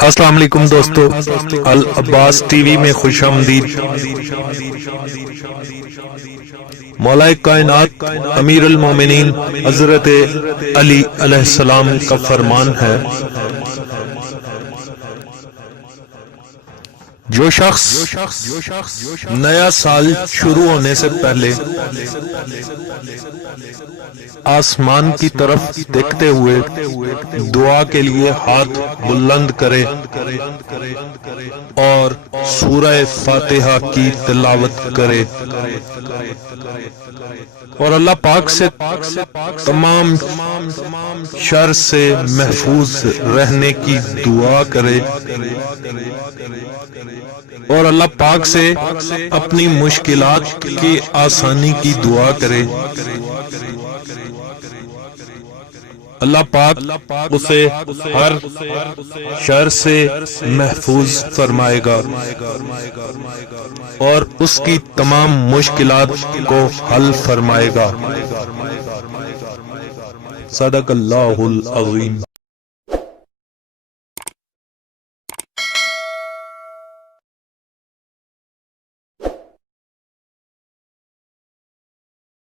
السلام علیکم دوستو، العباس ٹی وی میں خوش آمدید۔ مولا کائنات امیر المومنین حضرت علی علیہ السلام کا فرمان ہے، جو شخص نیا سال شروع ہونے سے پہلے آسمان کی طرف دیکھتے ہوئے دعا کے لیے ہاتھ بلند کرے اور سورہ فاتحہ کی تلاوت کرے اور اللہ پاک سے تمام شر سے محفوظ رہنے کی دعا کرے اور اللہ پاک سے اپنی مشکلات کی آسانی کی دعا کرے، اللہ پاک اسے ہر شر سے محفوظ فرمائے گا اور اس کی تمام مشکلات کو حل فرمائے گا۔ صدق اللہ العظیم۔